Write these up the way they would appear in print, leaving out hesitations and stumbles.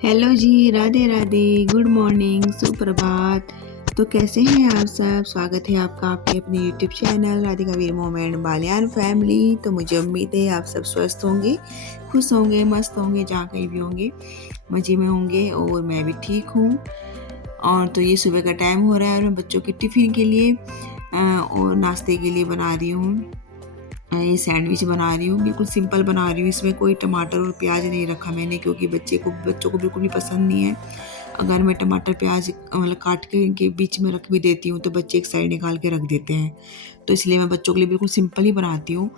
Hello जी, Radhe Radhe, good morning, सुप्रभात। तो कैसे हैं आप सब? स्वागत है आपका आपके अपने यूट्यूब चैनल राधिका वीर मोमेंट बालियान फैमिली। तो मुझे उम्मीद है आप सब स्वस्थ होंगे, खुश होंगे, मस्त होंगे, जहाँ कहीं भी होंगे मज़े में होंगे और मैं भी ठीक हूँ। और तो ये सुबह का टाइम हो रहा है और मैं बच्चों के टिफ़िन के लिए और नाश्ते के लिए बना रही हूँ। ये सैंडविच बना रही हूँ, बिल्कुल सिंपल बना रही हूँ। इसमें कोई टमाटर और प्याज नहीं रखा मैंने, क्योंकि बच्चों को बिल्कुल भी पसंद नहीं है। अगर मैं टमाटर प्याज मतलब काट के इनके बीच में रख भी देती हूँ तो बच्चे एक साइड निकाल के रख देते हैं। तो इसलिए मैं बच्चों के लिए बिल्कुल सिंपल ही बनाती हूँ।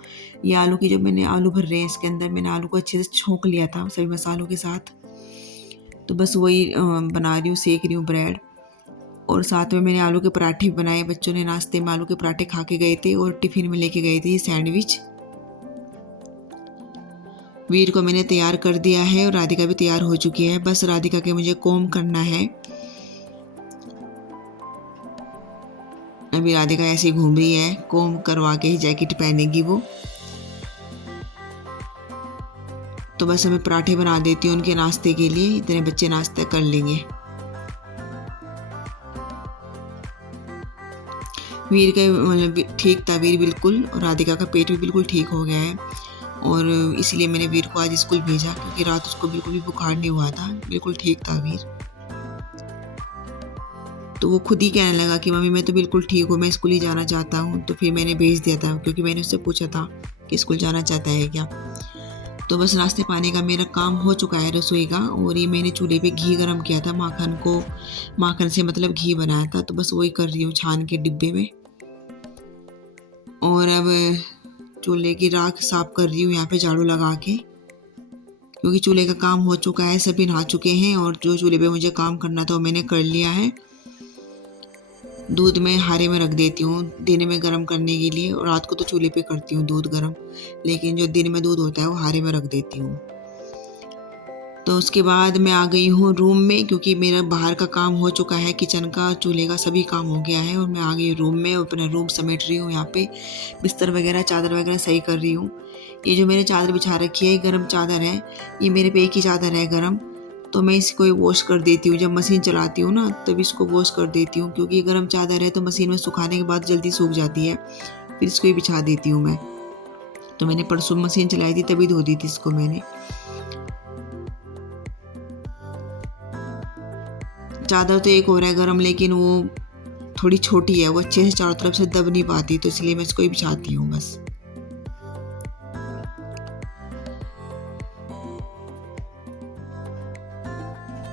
ये आलू की, जो मैंने आलू भर रहे हैं इसके अंदर, मैंने आलू को अच्छे से छोंक लिया था सभी मसालों के साथ। तो बस वही बना रही हूँ, सेक रही हूँ ब्रेड। और साथ में मैंने आलू के पराठे बनाए। बच्चों ने नाश्ते में आलू के पराठे खा के गए थे और टिफ़िन में लेके गए थे ये सैंडविच। वीर को मैंने तैयार कर दिया है और राधिका भी तैयार हो चुकी है। बस राधिका के मुझे कोम करना है। अभी राधिका ऐसे ही घूम रही है, कोम करवा के ही जैकेट पहनेगी वो। तो बस मैं पराठे बना देती हूँ उनके नाश्ते के लिए, इतने बच्चे नाश्ता कर लेंगे। वीर का मतलब ठीक था, वीर बिल्कुल, और राधिका का पेट भी बिल्कुल ठीक हो गया है। और इसलिए मैंने वीर को आज स्कूल भेजा, क्योंकि रात उसको बिल्कुल भी बुखार नहीं हुआ था, बिल्कुल ठीक था वीर। तो वो खुद ही कहने लगा कि मम्मी मैं तो बिल्कुल ठीक हूँ, मैं स्कूल ही जाना चाहता हूँ। तो फिर मैंने भेज दिया था, क्योंकि मैंने उससे पूछा था कि स्कूल जाना चाहता है क्या। तो बस नाश्ते पानी का मेरा काम हो चुका है रसोई का। और ये मैंने चूल्हे पे घी गरम किया था, माखन से मतलब घी बनाया था। तो बस वही कर रही हूँ छान के डिब्बे में। और अब चूल्हे की राख साफ कर रही हूँ यहाँ पे झाड़ू लगा के, क्योंकि चूल्हे का काम हो चुका है, सभी नहा चुके हैं और जो चूल्हे पे मुझे काम करना था वो मैंने कर लिया है। दूध मैं हारे में रख देती हूँ दिन में गर्म करने के लिए, और रात को तो चूल्हे पे करती हूँ दूध गर्म, लेकिन जो दिन में दूध होता है वो हारे में रख देती हूँ। तो उसके बाद मैं आ गई हूँ रूम में, क्योंकि मेरा बाहर का काम हो चुका है, किचन का चूल्हे का सभी काम हो गया है। और मैं आ गई रूम में, अपना रूम समेट रही हूँ, यहाँ पे बिस्तर वगैरह चादर वगैरह सही कर रही हूँ। ये जो मैंने चादर बिछा रखी है, गर्म चादर है, ये मेरे पे एक ही चादर है गर्म। तो मैं इसको वॉश कर देती हूँ, जब मशीन चलाती हूँ ना तब इसको वॉश कर देती हूँ, क्योंकि ये गर्म चादर है तो मशीन में सुखाने के बाद जल्दी सूख जाती है। फिर इसको ही बिछा देती हूँ मैं। तो मैंने परसों मशीन चलाई थी, तभी धो दी थी इसको मैंने। चादर तो एक और है गरम, लेकिन वो थोड़ी छोटी है, वो अच्छे से चारों तरफ से दब नहीं पाती, तो इसलिए मैं इसको ही बिछाती हूँ बस।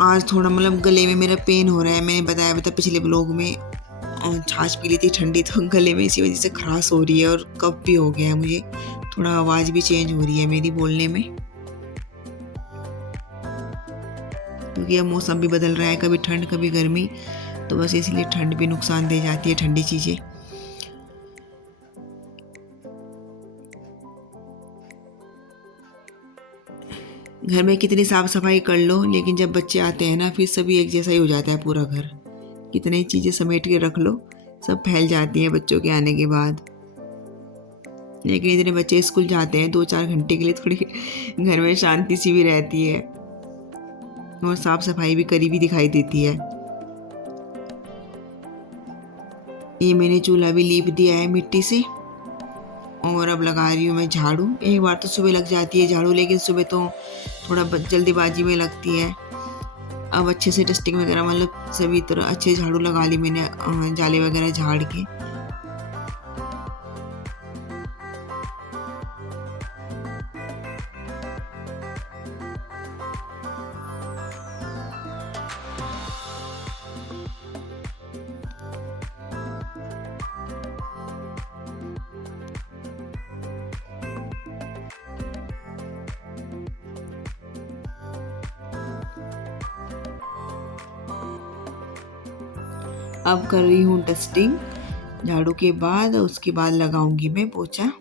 आज थोड़ा मतलब गले में मेरा पेन हो रहा है, मैंने बताया था पिछले ब्लॉग में। छाछ पी ली थी ठंडी, तो गले में इसी वजह से खराश हो रही है और कफ भी हो गया है मुझे। थोड़ा आवाज़ भी चेंज हो रही है मेरी बोलने में, क्योंकि अब मौसम भी बदल रहा है, कभी ठंड कभी गर्मी। तो बस इसलिए ठंड भी नुकसान दे जाती है, ठंडी चीज़ें। घर में कितनी साफ सफाई कर लो, लेकिन जब बच्चे आते हैं ना, फिर सभी एक जैसा ही हो जाता है पूरा घर। कितनी चीज़ें समेट के रख लो, सब फैल जाती हैं बच्चों के आने के बाद। लेकिन इतने बच्चे स्कूल जाते हैं 2-4 घंटे के लिए, थोड़ी घर में शांति सी भी रहती है और साफ सफाई भी करी भी दिखाई देती है। ये मैंने चूल्हा भी लीप दिया है मिट्टी से, और अब लगा रही हूँ मैं झाड़ू। एक बार तो सुबह लग जाती है झाड़ू, लेकिन सुबह तो थोड़ा जल्दीबाजी में लगती है। अब अच्छे से डस्टिंग वगैरह मतलब सभी तरह अच्छे झाड़ू लगा ली मैंने, जाले वगैरह झाड़ के। अब कर रही हूँ डस्टिंग झाड़ू के बाद, उसके बाद लगाऊंगी मैं पोछा।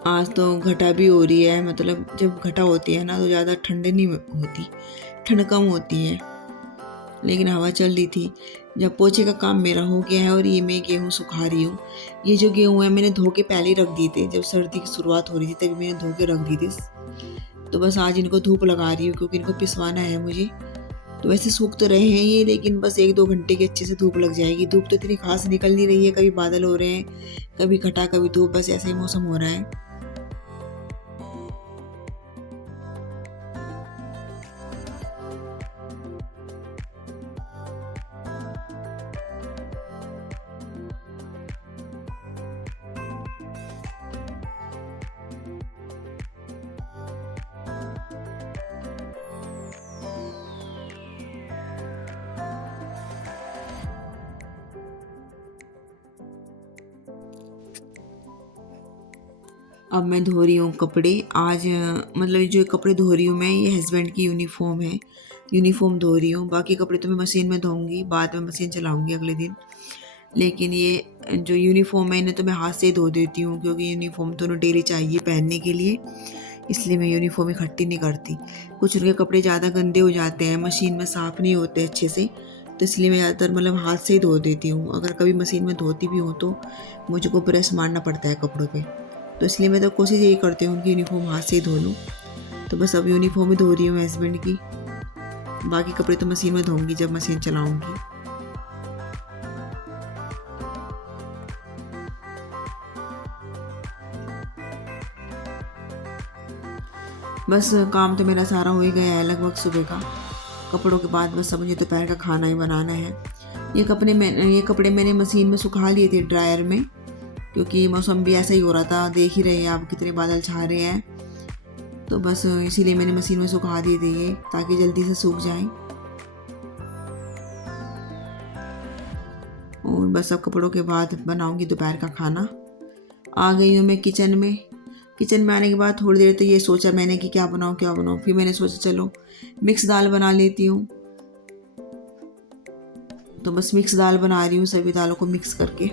आज तो घटा भी हो रही है, मतलब जब घटा होती है ना तो ज़्यादा ठंड नहीं होती, ठंड कम होती है, लेकिन हवा चल रही थी। जब पोछे का काम मेरा हो गया है और ये मैं गेहूँ सुखा रही हूँ। ये जो गेहूँ है मैंने धो के पहले ही रख दिए थे, जब सर्दी की शुरुआत हो रही थी तभी मैंने धो के रख दी थी। तो बस आज इनको धूप लगा रही हूँ क्योंकि इनको पिसवाना है मुझे। तो वैसे सूख तो रहे हैं ये, लेकिन बस 1-2 घंटे की अच्छे से धूप लग जाएगी। धूप तो इतनी खास निकल नहीं रही है, कभी बादल हो रहे हैं, कभी घटा कभी धूप, बस ऐसा ही मौसम हो रहा है। अब मैं धो रही हूँ कपड़े। आज मतलब जो कपड़े धो रही हूँ मैं, ये हस्बैंड की यूनिफॉर्म है, यूनिफॉर्म धो रही हूँ। बाकी कपड़े तो मैं मशीन में धोऊंगी, बाद में मशीन चलाऊंगी अगले दिन। लेकिन ये जो यूनिफॉर्म है इन्हें तो मैं हाथ से ही धो देती हूँ, क्योंकि यूनिफॉर्म तो उन्हें डेली चाहिए पहनने के लिए, इसलिए मैं यूनिफॉर्म इकट्ठी नहीं करती। कुछ उनके कपड़े ज़्यादा गंदे हो जाते हैं, मशीन में साफ़ नहीं होते अच्छे से, तो इसलिए मैं ज़्यादातर मतलब हाथ से ही धो देती हूँ। अगर कभी मशीन में धोती भी हूँ तो मुझको प्रेस मारना पड़ता है कपड़ों पे, तो इसलिए मैं तो कोशिश यही करती हूँ उनकी यूनिफॉर्म हाथ से ही धो लूँ। तो बस अब यूनिफॉर्म ही धो रही हूँ हस्बैंड की, बाकी कपड़े तो मशीन में धोऊंगी जब मशीन चलाऊंगी। बस काम तो मेरा सारा हो ही गया है लगभग सुबह का। कपड़ों के बाद बस अब मुझे दोपहर का खाना ही बनाना है। ये कपड़े मैंने मशीन में सुखा लिए थे ड्रायर में, क्योंकि मौसम भी ऐसा ही हो रहा था, देख ही रहे हैं आप कितने बादल छा रहे हैं। तो बस इसीलिए मैंने मशीन में सुखा दिए थे ये, ताकि जल्दी से सूख जाएं। और बस अब कपड़ों के बाद बनाऊंगी दोपहर का खाना। आ गई हूँ मैं किचन में। किचन में आने के बाद थोड़ी देर तो ये सोचा मैंने कि क्या बनाऊँ, फिर मैंने सोचा चलो मिक्स दाल बना लेती हूँ। तो बस मिक्स दाल बना रही हूँ, सभी दालों को मिक्स करके।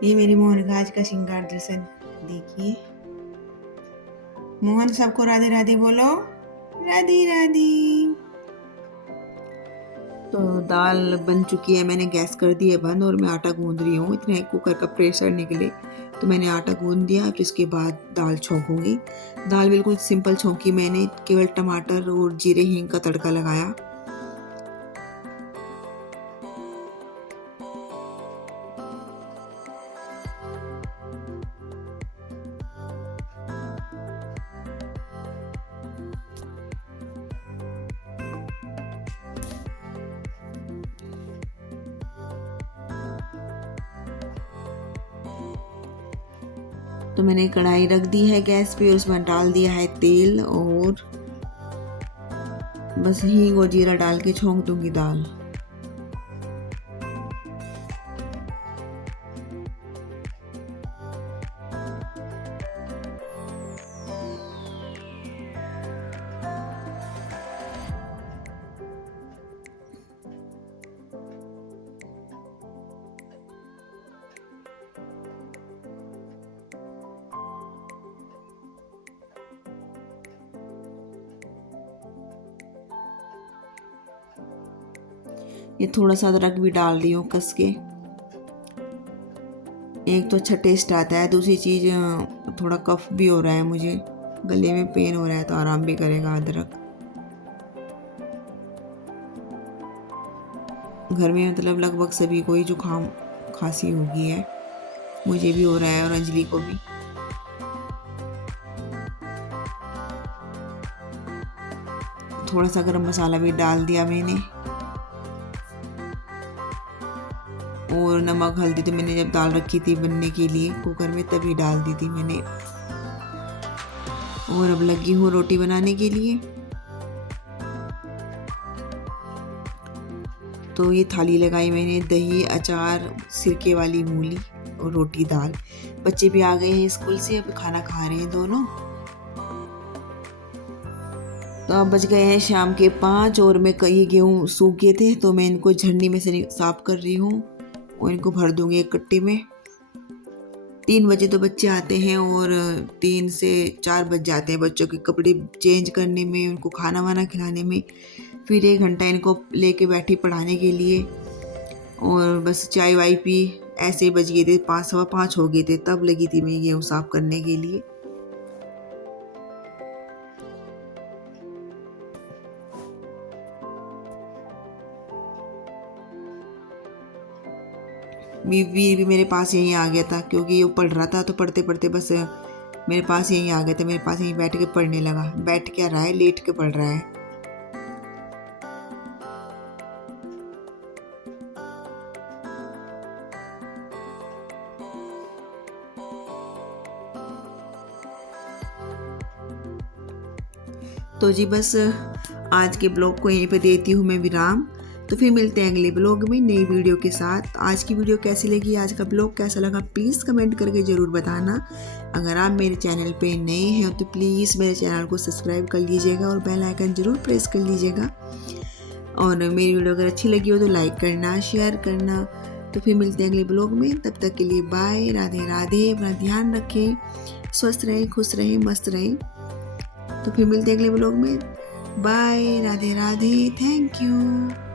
ये मेरे मोहन का आज का श्रृंगार दर्शन देखिए। मोहन सबको राधे राधे बोलो, राधे राधे। तो दाल बन चुकी है, मैंने गैस कर दी है बंद और मैं आटा गूंद रही हूँ। इतने कुकर का प्रेशर निकले तो मैंने आटा गूंद दिया। फिर इसके बाद दाल छौंकूंगी। दाल बिल्कुल सिंपल छौंकी मैंने, केवल टमाटर और जीरे हींग का तड़का लगाया। तो मैंने कढ़ाई रख दी है गैस पे और उसमें डाल दिया है तेल, और बस हींग और जीरा डाल के छौंक दूंगी दाल। ये थोड़ा सा अदरक भी डाल दी हूँ कस के। एक तो अच्छा टेस्ट आता है, दूसरी चीज़ थोड़ा कफ भी हो रहा है मुझे, गले में पेन हो रहा है, तो आराम भी करेगा अदरक। घर में मतलब लगभग सभी को ही जुकाम खांसी हो गई है, मुझे भी हो रहा है और अंजलि को भी। थोड़ा सा गरम मसाला भी डाल दिया मैंने, और नमक हल्दी तो मैंने जब दाल रखी थी बनने के लिए कुकर में तभी डाल दी थी मैंने। और अब लगी हूँ रोटी बनाने के लिए। तो ये थाली लगाई मैंने, दही, अचार, सिरके वाली मूली और रोटी दाल। बच्चे भी आ गए हैं स्कूल से, अब खाना खा रहे हैं दोनों। तो अब बज गए हैं शाम के 5 और मैं ये गेहूँ सूख गए थे तो मैं इनको झन्नी में से साफ़ कर रही हूँ और इनको भर दूँगी एक कट्टी में। 3 बजे तो बच्चे आते हैं और 3 से 4 बज जाते हैं बच्चों के कपड़े चेंज करने में, उनको खाना वाना खिलाने में। फिर 1 घंटा इनको लेके बैठी पढ़ाने के लिए और बस चाय वाय पी। ऐसे ही बज गए थे 5 सवा 5 हो गए थे, तब लगी थी मैं गेहूँ साफ़ करने के लिए। वीर भी मेरे पास यहीं आ गया था क्योंकि वो पढ़ रहा था, तो पढ़ते पढ़ते बस मेरे पास यहीं आ गया था, मेरे पास यहीं बैठ के पढ़ने लगा। बैठ क्या रहा है, लेट के पढ़ रहा है। तो जी बस आज के ब्लॉग को यहीं पे देती हूँ मैं विराम। तो फिर मिलते हैं अगले ब्लॉग में नई वीडियो के साथ। आज की वीडियो कैसी लगी, आज का ब्लॉग कैसा लगा, प्लीज़ कमेंट करके ज़रूर बताना। अगर आप मेरे चैनल पे नए हैं तो प्लीज़ मेरे चैनल को सब्सक्राइब कर लीजिएगा और बेल आइकन ज़रूर प्रेस कर लीजिएगा। और मेरी वीडियो अगर अच्छी लगी हो तो लाइक करना, शेयर करना। तो फिर मिलते हैं अगले ब्लॉग में, तब तक के लिए बाय, राधे राधे। अपना ध्यान रखें, स्वस्थ रहें, खुश रहें, मस्त रहें। तो फिर मिलते हैं अगले ब्लॉग में। Bye, Radhe Radhe, thank you.